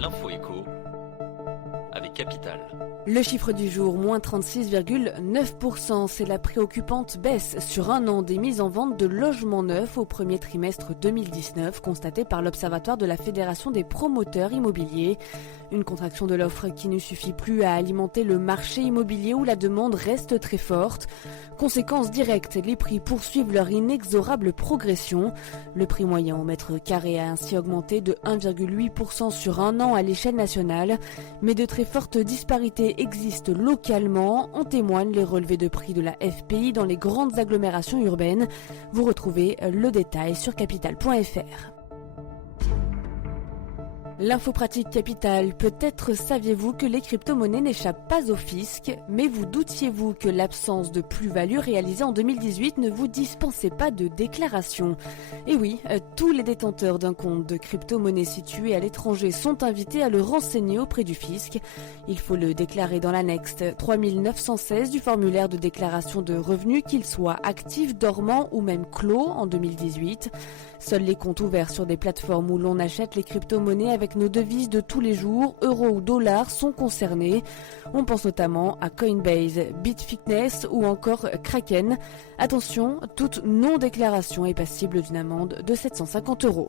L'info écho avec Capital. Le chiffre du jour, moins 36,9%. C'est la préoccupante baisse sur un an des mises en vente de logements neufs au premier trimestre 2019, constatée par l'Observatoire de la Fédération des promoteurs immobiliers. Une contraction de l'offre qui ne suffit plus à alimenter le marché immobilier où la demande reste très forte. Conséquence directe, les prix poursuivent leur inexorable progression. Le prix moyen au mètre carré a ainsi augmenté de 1,8% sur un an à l'échelle nationale. Mais de très fortes disparités existent localement, en témoignent les relevés de prix de la FPI dans les grandes agglomérations urbaines. Vous retrouvez le détail sur capital.fr. L'info pratique Capital. Peut-être saviez-vous que les crypto-monnaies n'échappent pas au fisc, mais vous doutiez-vous que l'absence de plus-value réalisée en 2018 ne vous dispensait pas de déclaration? Et oui, tous les détenteurs d'un compte de crypto-monnaie situé à l'étranger sont invités à le renseigner auprès du fisc. Il faut le déclarer dans l'annexe 3916 du formulaire de déclaration de revenus, qu'il soit actif, dormant ou même clos en 2018. Seuls les comptes ouverts sur des plateformes où l'on achète les crypto-monnaies avec nos devises de tous les jours, euros ou dollars, sont concernés. On pense notamment à Coinbase, Bitfinex ou encore Kraken. Attention, toute non-déclaration est passible d'une amende de 750 €.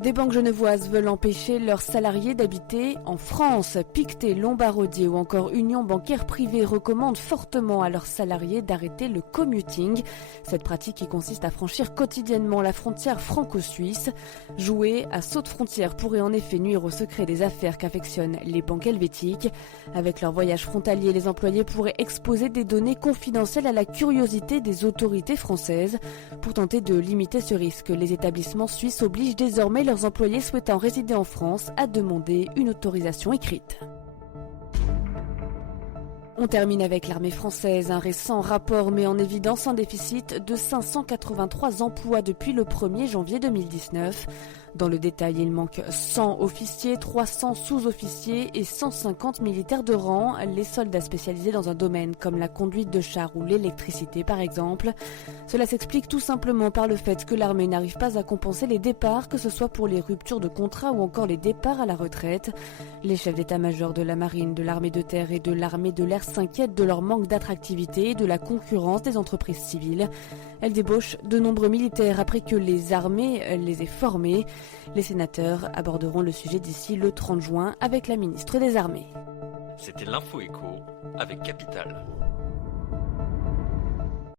Des banques genevoises veulent empêcher leurs salariés d'habiter en France. Pictet, Lombardier ou encore Union bancaire privée recommandent fortement à leurs salariés d'arrêter le commuting. Cette pratique qui consiste à franchir quotidiennement la frontière franco-suisse. Jouer à saut de frontière pourrait en effet nuire au secret des affaires qu'affectionnent les banques helvétiques. Avec leur voyage frontalier, les employés pourraient exposer des données confidentielles à la curiosité des autorités françaises. Pour tenter de limiter ce risque, les établissements suisses obligent désormais leurs employés souhaitant résider en France à demander une autorisation écrite. On termine avec l'armée française. Un récent rapport met en évidence un déficit de 583 emplois depuis le 1er janvier 2019. Dans le détail, il manque 100 officiers, 300 sous-officiers et 150 militaires de rang, les soldats spécialisés dans un domaine comme la conduite de chars ou l'électricité par exemple. Cela s'explique tout simplement par le fait que l'armée n'arrive pas à compenser les départs, que ce soit pour les ruptures de contrat ou encore les départs à la retraite. Les chefs d'état-major de la marine, de l'armée de terre et de l'armée de l'air s'inquiètent de leur manque d'attractivité et de la concurrence des entreprises civiles. Elles débauchent de nombreux militaires après que les armées les aient formés. Les sénateurs aborderont le sujet d'ici le 30 juin avec la ministre des Armées. C'était l'Info écho avec Capital.